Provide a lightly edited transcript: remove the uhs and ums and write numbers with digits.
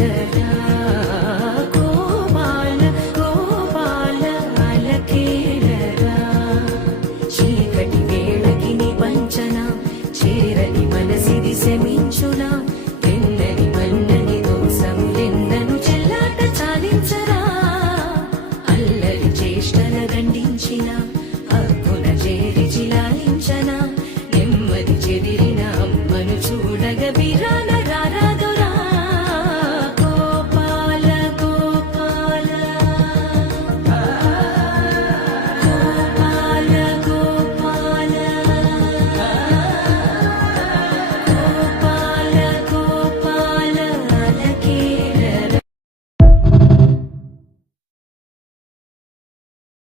చాలించరా గోపాల గోపాల అలకేలరా చీకటి వేళకి నిబంచన చేరని మనసిది శమించునా వెన్నని మన్నని దోసములెన్నను చెల్లాట చాలించరా అల్లరి చేష్టల దండించిన